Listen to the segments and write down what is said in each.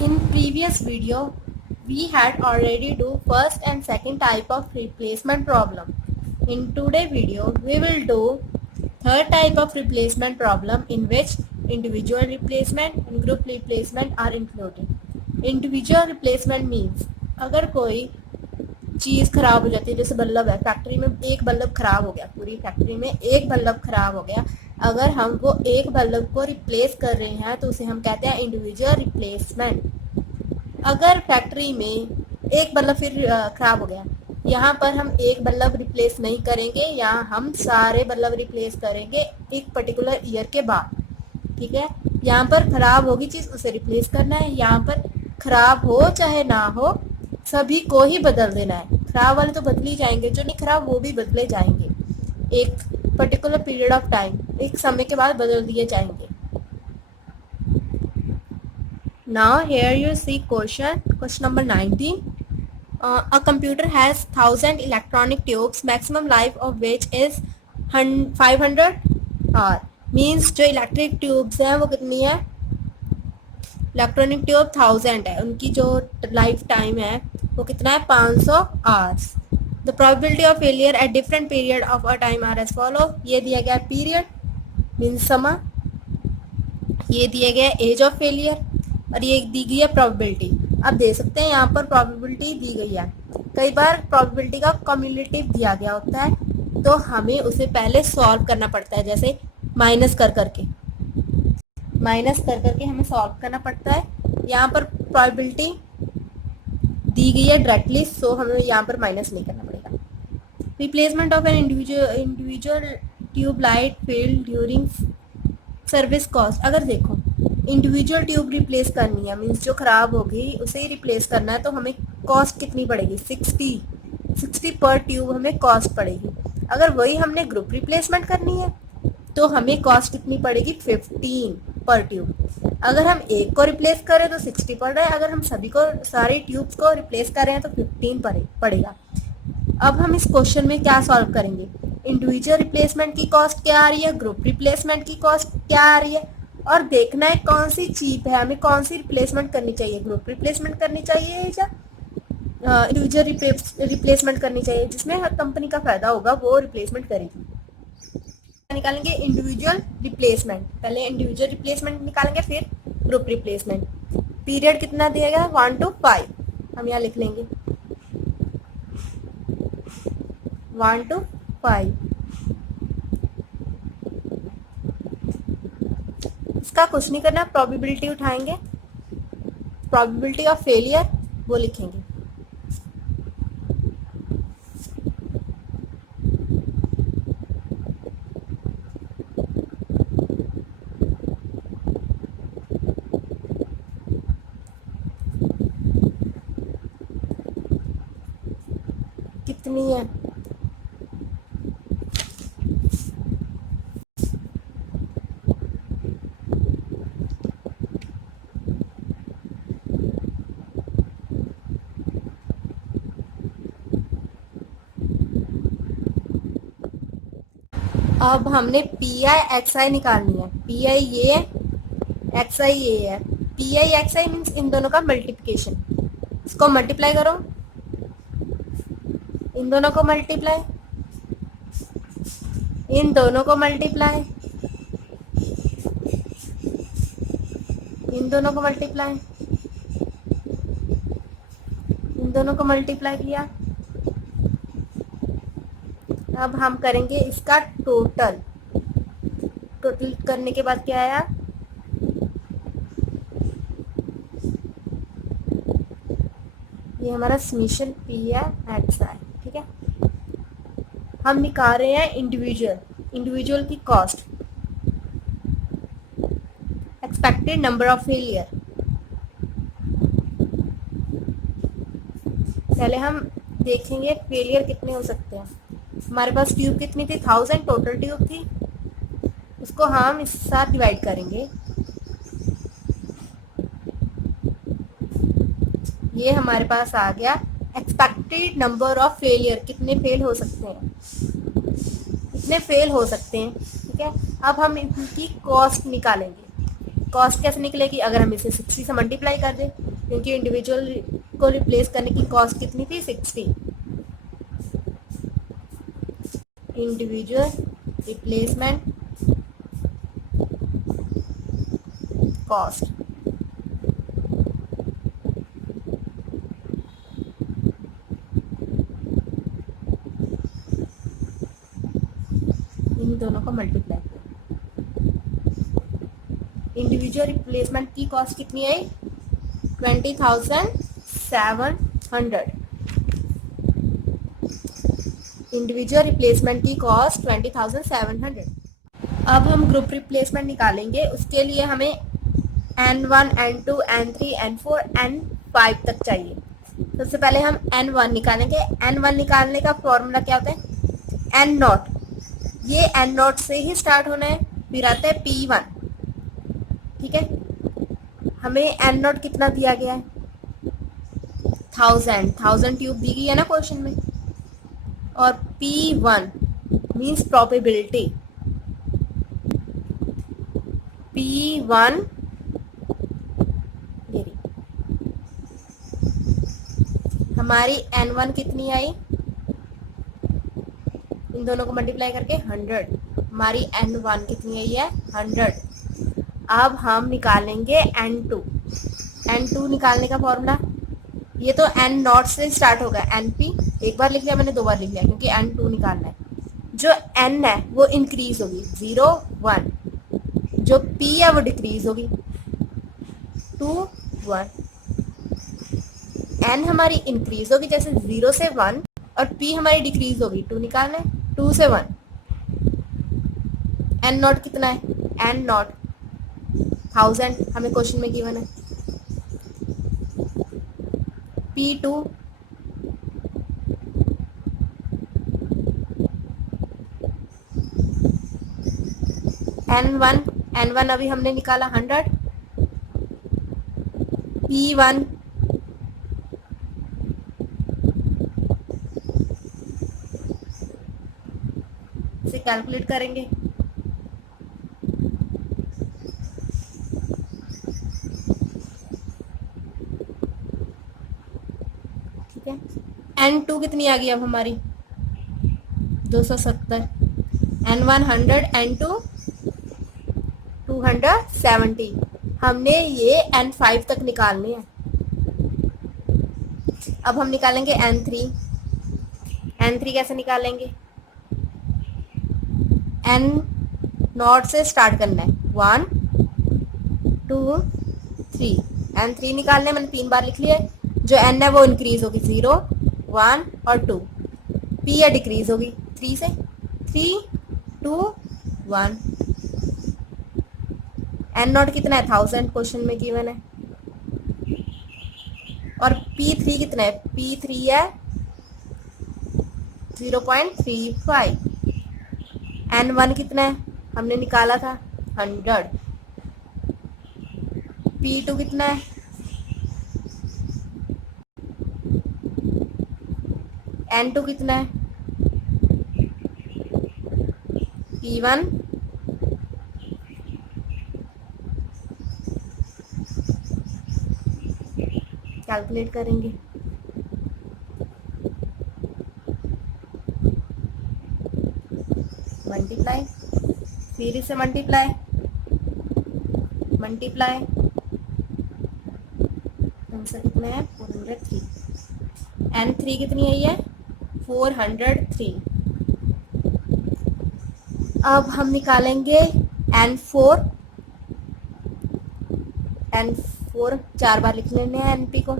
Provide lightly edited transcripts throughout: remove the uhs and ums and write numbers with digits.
In previous video, we had already do first and second type of replacement problem. In today video, we will do third type of replacement problem in which individual replacement and group replacement are included. Individual replacement means अगर कोई चीज़ खराब हो जाती है, जैसे bulb है, factory में एक बल्ब खराब हो गया, पूरी फैक्ट्री में एक बल्ब खराब हो गया, अगर हम वो एक बल्ब को रिप्लेस कर रहे हैं तो उसे हम कहते हैं इंडिविजुअल रिप्लेसमेंट। अगर फैक्ट्री में एक बल्ब फिर खराब हो गया, यहाँ पर हम एक बल्ब रिप्लेस नहीं करेंगे, यहाँ हम सारे बल्ब रिप्लेस करेंगे एक पर्टिकुलर ईयर के बाद। ठीक है, यहाँ पर खराब होगी चीज़ उसे रिप्लेस करना है, यहाँ पर खराब हो चाहे ना हो सभी को ही बदल देना है। खराब वाले तो बदल ही जाएंगे, जो नहीं खराब वो भी बदले जाएंगे। एक पर्टिकुलर पीरियड ऑफ टाइम, एक समय के बाद बदल दिए जाएंगे। Now here you see question number 19. A computer has 1000 electronic tubes, maximum life of which is 500 hour. Means जो इलेक्ट्रिक ट्यूब्स हैं वो कितनी है, इलेक्ट्रॉनिक ट्यूब 1000 है, उनकी जो लाइफ टाइम है वो कितना है, 500 hours. The probability of failure at different period of a time are as follow. ये दिया गया पीरियड मीन्स समय, ये दिया गया एज ऑफ फेलियर और ये दी गई है प्रोबेबिलिटी। अब दे सकते हैं यहाँ पर प्रोबेबिलिटी दी गई है, कई बार प्रोबेबिलिटी का कम्युलेटिव दिया गया होता है तो हमें उसे पहले सॉल्व करना पड़ता है, जैसे माइनस कर करके हमें सॉल्व करना पड़ता है। यहाँ पर प्रोबेबिलिटी दी गई है डायरेक्टली, सो हमें यहाँ पर माइनस नहीं करना पड़ेगा। Replacement of an individual tube light failed during service cost. अगर देखो इंडिविजुअल ट्यूब रिप्लेस करनी है मीन्स जो खराब होगी उसे ही रिप्लेस करना है तो हमें कॉस्ट कितनी पड़ेगी, 60 पर ट्यूब हमें कॉस्ट पड़ेगी। अगर वही हमने ग्रुप रिप्लेसमेंट करनी है तो हमें कॉस्ट कितनी पड़ेगी, 15 पर ट्यूब। अगर हम एक को रिप्लेस करें तो 60 पड़ रहा है, अगर हम सभी को सारी ट्यूब्स को रिप्लेस कर रहे हैं तो 15 पड़ेगा। अब हम इस क्वेश्चन में क्या सॉल्व करेंगे, इंडिविजुअल रिप्लेसमेंट की कॉस्ट क्या आ रही है, ग्रुप रिप्लेसमेंट की कॉस्ट क्या आ रही है, और देखना है कौन सी चीप है, हमें कौन सी रिप्लेसमेंट करनी चाहिए, ग्रुप रिप्लेसमेंट करनी चाहिए या इंडिविजुअल रिप्लेसमेंट करनी चाहिए, जिसमें हर कंपनी का फायदा होगा वो रिप्लेसमेंट करेगी। निकालेंगे इंडिविजुअल रिप्लेसमेंट, पहले इंडिविजुअल रिप्लेसमेंट निकालेंगे फिर ग्रुप रिप्लेसमेंट। पीरियड कितना दिया गया, 1 to 5, हम यहाँ लिख लेंगे 1 to 5। इसका कुछ नहीं करना, प्रोबेबिलिटी उठाएंगे, प्रोबेबिलिटी ऑफ फेलियर वो लिखेंगे। कितनी है, अब हमने पी आई एक्स आई निकालनी है, पी आई ये है, एक्स आई ये है। P I x I means in दोनों का मल्टीप्लिकेशन, इसको मल्टीप्लाई करो, इन दोनों को मल्टीप्लाई, इन दोनों को मल्टीप्लाई, इन दोनों को मल्टीप्लाई, इन दोनों को मल्टीप्लाई किया। अब हम करेंगे इसका टोटल करने के बाद क्या आया, ये हमारा समीशन पी है एक्स आई। ठीक है, हम निकाल रहे हैं इंडिविजुअल की cost, expected number of failure. पहले हम देखेंगे फेलियर कितने हो सकते हैं। हमारे पास ट्यूब कितनी थी, 1000 टोटल ट्यूब थी, उसको हम इस साथ डिवाइड करेंगे। ये हमारे पास आ गया एक्सपेक्टेड नंबर ऑफ फेलियर, कितने फेल हो सकते हैं, कितने फेल हो सकते हैं। ठीक है, अब हम इनकी कॉस्ट निकालेंगे। कॉस्ट कैसे निकलेगी, अगर हम इसे 60 से मल्टीप्लाई कर दें, क्योंकि इंडिविजुअल को रिप्लेस करने की कॉस्ट कितनी थी, 60। इंडिविजुअल रिप्लेसमेंट कॉस्ट, इन दोनों को मल्टीप्लाई, इंडिविजुअल रिप्लेसमेंट की कॉस्ट कितनी आई, 20,700। इंडिविजुअल रिप्लेसमेंट की कॉस्ट 20,700। अब हम ग्रुप रिप्लेसमेंट निकालेंगे, उसके लिए हमें N1, N2, N3, N4, N5 तक चाहिए। सबसे पहले हम N1 निकालेंगे। N1 निकालने का फॉर्मूला क्या होता है, N0, ये N0 से ही स्टार्ट होना है, फिर आता है P1, ठीक है। हमें N0 कितना दिया गया है, 1000 ट्यूब दी गई है ना क्वेश्चन में, और P1 मीन्स प्रोबेबिलिटी, P1 हमारी N1 कितनी आई, इन दोनों को मल्टीप्लाई करके 100, हमारी N1 कितनी आई है, 100। अब हम निकालेंगे N2। N2 निकालने का फॉर्मूला, ये तो N0 से स्टार्ट होगा, NP एक बार लिख लिया मैंने, दो बार लिख लिया, क्योंकि N2 निकालना है। जो N है वो इंक्रीज होगी, 0, 1, जो P है वो डिक्रीज होगी, 2, 1। N हमारी इंक्रीज होगी जैसे 0 से 1, और P हमारी डिक्रीज होगी, 2 निकालना है, 2 से 1। N0 कितना है, N0 1000 हमें क्वेश्चन में गिवन है। P2 N1 अभी हमने निकाला 100, P1 से कैलकुलेट करेंगे, ठीक है। N2 कितनी आ गई अब हमारी, 270, N1 100, N2 270। हमने ये N5 तक निकालने हैं। अब हम निकालेंगे N3। N3 कैसे निकालेंगे, N0 से स्टार्ट करना है, 1, 2, 3। N3 निकालने मैंने 3 बार लिख लिया है। जो N है वो इंक्रीज होगी, 0, 1 और 2। P है डिक्रीज होगी 3 से, 3, 2, 1। N0 कितना है, 1000 क्वेश्चन में गिवन है, और P3 कितना है, P3 है 0.35। N1 कितना है, हमने निकाला था 100। P2 कितना है, N2 कितना है, P1 कैलकुलेट करेंगे, मल्टीप्लाई, फिर इसे मल्टीप्लाई, आंसर कितना है, 403। N3 कितनी आई है, 403। अब हम निकालेंगे N4। N4 4 बार लिख लेने हैं NP को।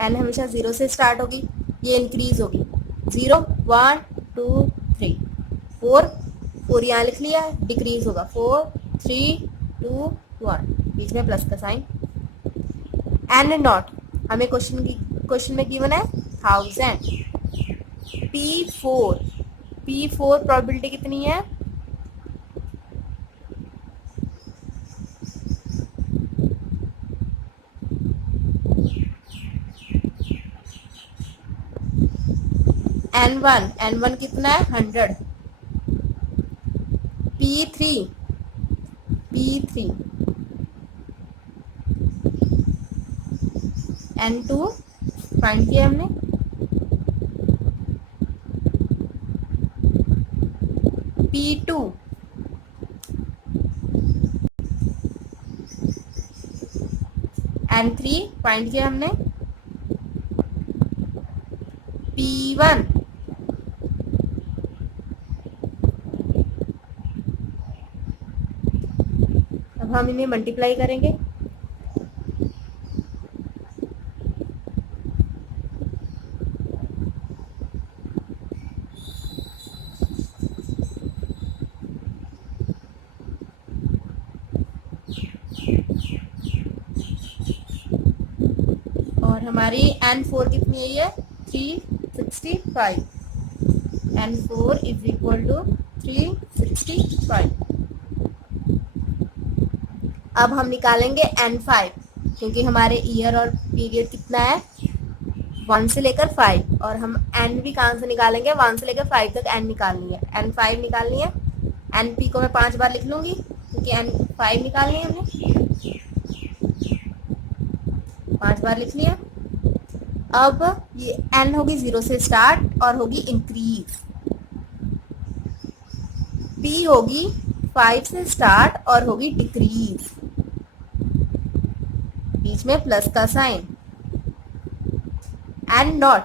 N हमेशा 0 से स्टार्ट होगी, ये इंक्रीज होगी, 0, 1, 2, 3, 4 यहाँ लिख लिया, डिक्रीज होगा, 4, 3, 2, 1, बीच में प्लस का साइन। N0 हमें क्वेश्चन में गिवन है 1000। P4 प्रोबेबिलिटी कितनी है, N1 कितना है, 100। P P3 N2 फाइंड किया हमने, P2 N3 फाइंड किया हमने, P1 अब हम इन्हें मल्टीप्लाई करेंगे, और हमारी N4 कितनी है, 365, N4 इज इक्वल टू 365। अब हम निकालेंगे N5, क्योंकि हमारे ईयर और पीरियड कितना है, 1 से लेकर 5, और हम N भी कहाँ से निकालेंगे, 1 से लेकर 5 तक N निकालनी है, N5 निकालनी है। NP को मैं 5 बार लिख लूंगी, क्योंकि N5 निकालनी है हमने, 5 बार लिख लिया। अब ये N होगी 0 से स्टार्ट और होगी इंक्रीज, P होगी 5 से स्टार्ट और होगी डिक्रीज, बीच में प्लस का साइन। N नॉट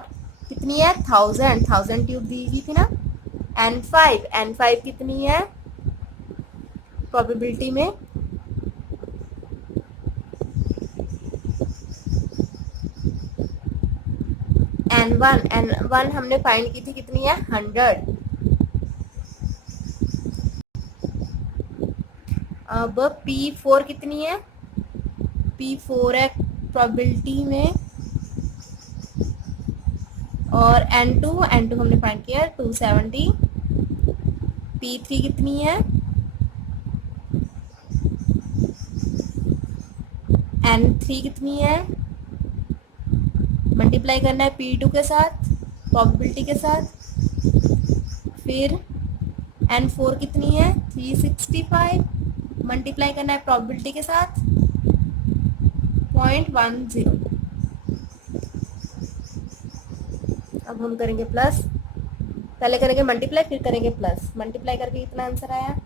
कितनी है, 1000 ट्यूब दी हुई थी ना। N5 कितनी है प्रोबेबिलिटी में, N1 हमने फाइंड की थी, कितनी है, 100। अब P4 कितनी है, P4 है प्रोबेबिलिटी में, और N2 हमने फाइंड किया 270। P3 कितनी है, N3 कितनी है, मल्टीप्लाई करना है P2 के साथ, प्रोबेबिलिटी के साथ। फिर N4 कितनी है, 365, मल्टीप्लाई करना है प्रोबेबिलिटी के साथ, 0.10। अब हम करेंगे प्लस, पहले करेंगे मल्टीप्लाई फिर करेंगे प्लस। मल्टीप्लाई करके कितना आंसर आया,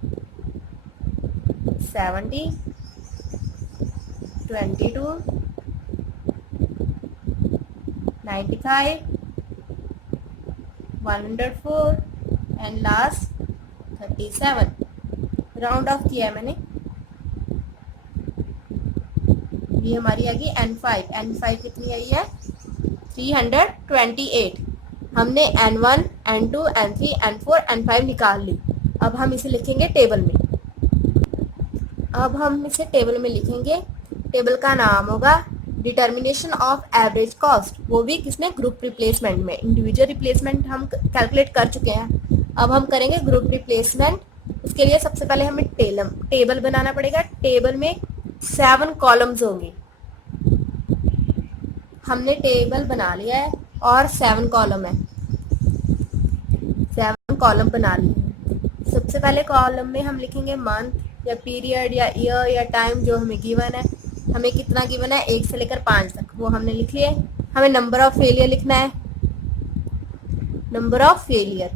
70, 22, 95, 104 एंड लास्ट 37। राउंड ऑफ किया है मैंने, ये हमारी आ गई N5 कितनी आई है, 328। हमने N1, N2, N3, N4, N5 निकाल ली। अब हम इसे लिखेंगे टेबल में, टेबल का नाम होगा डिटर्मिनेशन ऑफ एवरेज कॉस्ट, वो भी किसमें, ग्रुप रिप्लेसमेंट में। इंडिविजुअल रिप्लेसमेंट हम कैलकुलेट कर चुके हैं, अब हम करेंगे ग्रुप रिप्लेसमेंट। उसके लिए सबसे पहले हमें टेबल बनाना पड़ेगा। टेबल में 7 कॉलम्स होंगे, हमने टेबल बना लिया है और 7 कॉलम है, 7 कॉलम बना लिए। सबसे पहले कॉलम में हम लिखेंगे मंथ या पीरियड या ईयर या टाइम, जो हमें गिवन है। हमें कितना गिवन है, 1 से लेकर 5 तक, वो हमने लिख लिए। हमें नंबर ऑफ फेलियर लिखना है, नंबर ऑफ फेलियर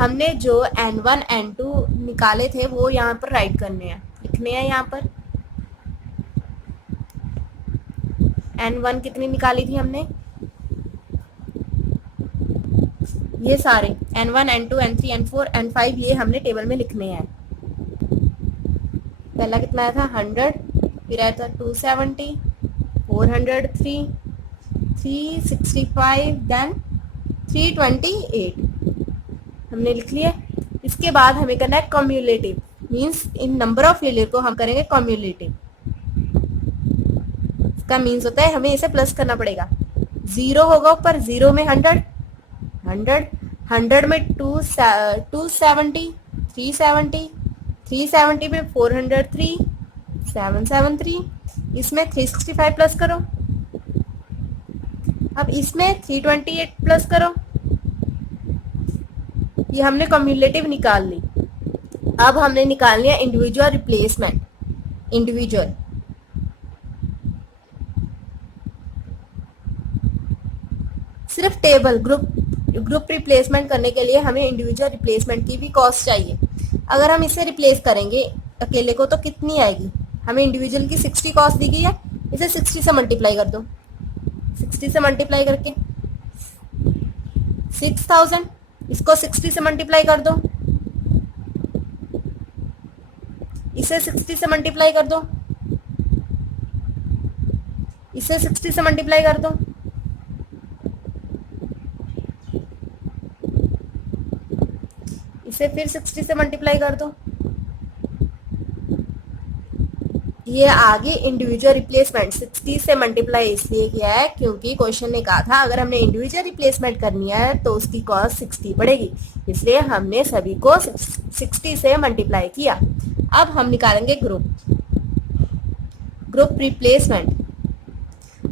हमने जो N1, N2 निकाले थे वो यहाँ पर राइट करने हैं, लिखने हैं यहाँ पर। N1 कितनी निकाली थी हमने, ये सारे N1, N2, N3, N4, N5 ये हमने टेबल में लिखने हैं। पहला कितना आया था, 100, फिर आया था 270, 403, 365, देन 328 हमने लिख लिया। इसके बाद हमें करना है cumulative, means in number of failure को हम करेंगे कम्युलेटिव। इसका मीन्स होता है हमें इसे प्लस करना पड़ेगा। 0 होगा ऊपर, 0 में 100 में 270, 370 में 403, 773, इसमें 365 प्लस करो। अब इसमें 328 प्लस करो। ये हमने कम्युलेटिव निकाल ली। अब हमने निकालनी है इंडिविजुअल रिप्लेसमेंट। इंडिविजुअल सिर्फ टेबल ग्रुप रिप्लेसमेंट करने के लिए हमें इंडिविजुअल रिप्लेसमेंट की भी कॉस्ट चाहिए। अगर हम इसे रिप्लेस करेंगे अकेले को तो कितनी आएगी? हमें इंडिविजुअल की 60 कॉस्ट दी गई है, इसे 60 से मल्टीप्लाई कर दो। 60 से मल्टीप्लाई करके 6000, इसको 60 से मल्टीप्लाई कर दो, इसे 60 से मल्टीप्लाई कर दो, इसे 60 से मल्टीप्लाई कर दो, इसे फिर 60 से मल्टीप्लाई कर दो। ये आगे इंडिविजुअल रिप्लेसमेंट 60 से मल्टीप्लाई इसलिए किया है क्योंकि क्वेश्चन ने कहा था अगर हमने इंडिविजुअल रिप्लेसमेंट करनी है तो उसकी कॉस्ट 60 पड़ेगी, इसलिए हमने सभी को 60 से मल्टीप्लाई किया। अब हम निकालेंगे ग्रुप रिप्लेसमेंट।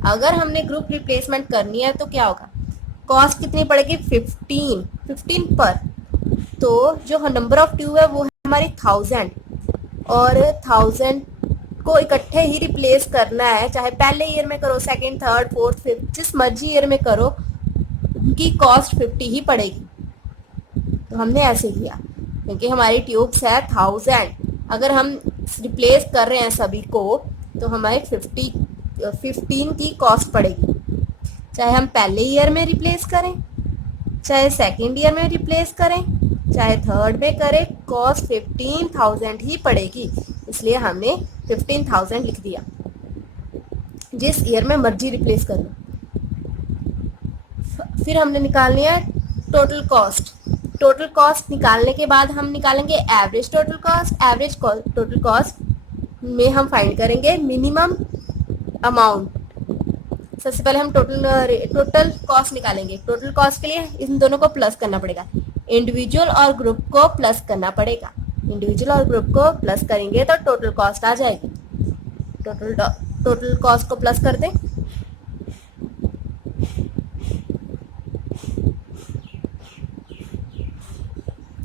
अगर हमने ग्रुप रिप्लेसमेंट करनी है तो क्या होगा? कॉस्ट कितनी पड़ेगी? 15 पर। तो जो नंबर ऑफ ट्यूब है वो है हमारी 1000 और 1000 को इकट्ठे ही रिप्लेस करना है, चाहे पहले ईयर में करो, सेकंड, थर्ड, फोर्थ, फिफ्थ, जिस मर्जी ईयर में करो, उनकी कॉस्ट 50 ही पड़ेगी। तो हमने ऐसे किया क्योंकि हमारी ट्यूब्स है 1000, अगर हम रिप्लेस कर रहे हैं सभी को तो हमारे 15 की कॉस्ट पड़ेगी। चाहे हम पहले ईयर में रिप्लेस करें, चाहे सेकेंड ईयर में रिप्लेस करें, चाहे थर्ड में करें, कॉस्ट 15,000 ही पड़ेगी, इसलिए हमने 15,000 लिख दिया। जिस ईयर में मर्जी रिप्लेस कर लो। फिर हमने निकालनी है टोटल कॉस्ट। टोटल कॉस्ट निकालने के बाद हम निकालेंगे average total cost. Average total cost में हम फाइंड करेंगे मिनिमम अमाउंट। सबसे पहले हम टोटल कॉस्ट निकालेंगे। टोटल कॉस्ट के लिए इन दोनों को प्लस करना पड़ेगा, इंडिविजुअल और ग्रुप को प्लस करना पड़ेगा। इंडिविजुअल और ग्रुप को प्लस करेंगे तो टोटल कॉस्ट आ जाएगी। टोटल कॉस्ट को प्लस कर दें।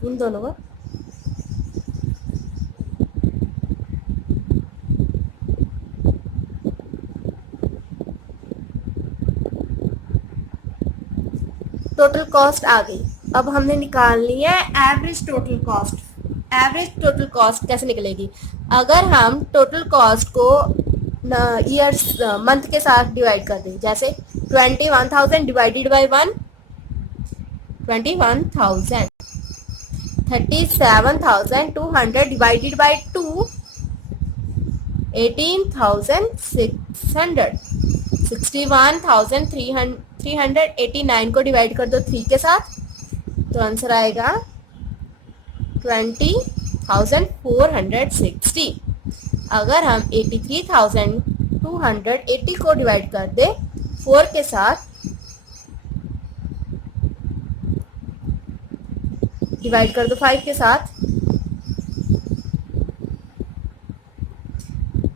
इन दोनों को टोटल कॉस्ट आ गई। अब हमने निकालनी है average total cost. Average total cost कैसे निकलेगी? अगर हम टोटल कॉस्ट को ईयर्स मंथ के साथ डिवाइड कर दें, जैसे 21,000 डिवाइडेड बाय 1 21,000, 37,200 डिवाइडेड बाय 2 18,600, 61,389 को डिवाइड कर दो 3 के साथ तो आंसर आएगा 20,460। अगर हम 83,280 को डिवाइड कर दे 4 के साथ, डिवाइड कर दो 5 के साथ,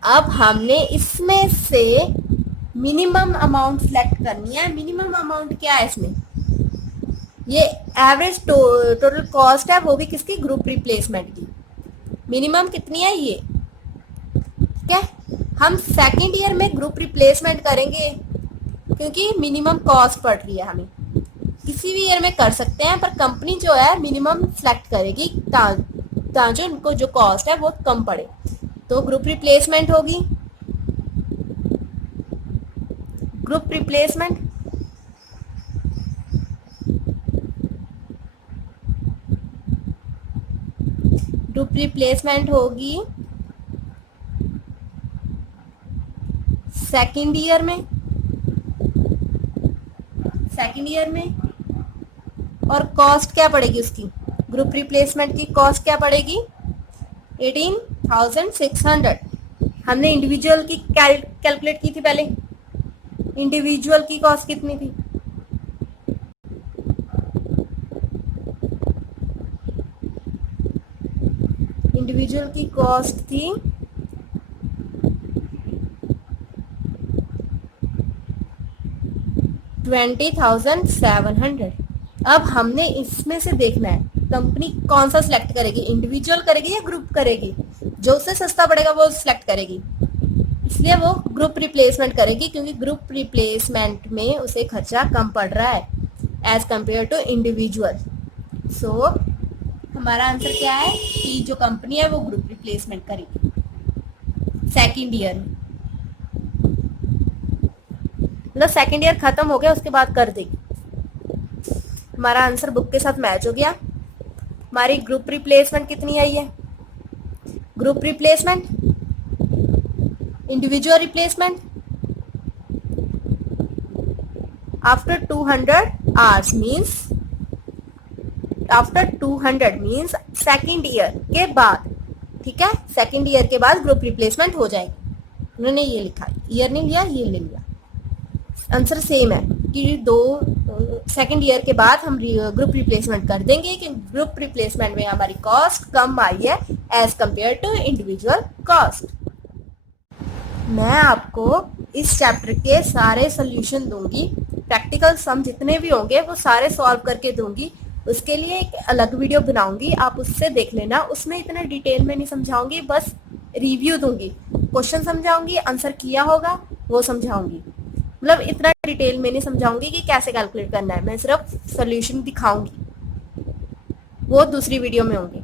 अब हमने इसमें से मिनिमम अमाउंट सेलेक्ट करनी है। मिनिमम अमाउंट क्या है इसमें? ये एवरेज टोटल कॉस्ट है, वो भी किसकी? ग्रुप रिप्लेसमेंट की। मिनिमम कितनी है ये? ठीक है, हम सेकेंड ईयर में ग्रुप रिप्लेसमेंट करेंगे क्योंकि मिनिमम कॉस्ट पड़ रही है हमें। किसी भी ईयर में कर सकते हैं पर कंपनी जो है मिनिमम सेलेक्ट करेगी ताकि उनको जो कॉस्ट है वो कम पड़े। तो ग्रुप रिप्लेसमेंट होगी, ग्रुप रिप्लेसमेंट ग्रुप रिप्लेसमेंट होगी सेकेंड ईयर में। और कॉस्ट क्या पड़ेगी उसकी? ग्रुप रिप्लेसमेंट की कॉस्ट क्या पड़ेगी? 18,600। हमने इंडिविजुअल की कैलकुलेट की थी पहले। इंडिविजुअल की कॉस्ट कितनी थी? इंडिविजुअल की कॉस्ट थी 20,700। अब हमने इसमें से देखना है कंपनी कौन सा सिलेक्ट करेगी, इंडिविजुअल करेगी या ग्रुप करेगी? जो उससे सस्ता पड़ेगा वो सिलेक्ट करेगी, इसलिए वो ग्रुप रिप्लेसमेंट करेगी, क्योंकि ग्रुप रिप्लेसमेंट में उसे खर्चा कम पड़ रहा है एज कंपेयर टू इंडिविजुअल। सो हमारा आंसर क्या है कि जो कंपनी है वो ग्रुप रिप्लेसमेंट करेगी सेकेंड ईयर में, मतलब सेकेंड ईयर खत्म हो गया उसके बाद कर देगी। हमारा आंसर बुक के साथ मैच हो गया। हमारी ग्रुप रिप्लेसमेंट कितनी आई है? Group replacement, individual replacement after 200 hours means, after 200 means second year के बाद, ठीक है, सेकेंड ईयर के बाद ग्रुप रिप्लेसमेंट हो जाएगी। उन्होंने ये लिखा, ईयर नहीं लिया, ये ले लिया। आंसर सेम है कि सेकेंड ईयर के बाद हम ग्रुप रिप्लेसमेंट कर देंगे कि ग्रुप रिप्लेसमेंट में हमारी कॉस्ट कम आई है as compare to individual cost. मैं आपको इस चैप्टर के सारे सोल्यूशन दूंगी, प्रैक्टिकल सम जितने भी होंगे वो सारे सॉल्व करके दूंगी। उसके लिए एक अलग वीडियो बनाऊंगी, आप उससे देख लेना। उसमें इतना डिटेल में नहीं समझाऊंगी, बस रिव्यू दूंगी, क्वेश्चन समझाऊंगी, आंसर किया होगा वो समझाऊंगी। मतलब इतना डिटेल में नहीं समझाऊंगी कि कैसे कैलकुलेट करना है, मैं सिर्फ सोल्यूशन दिखाऊंगी, वो दूसरी वीडियो में होंगे।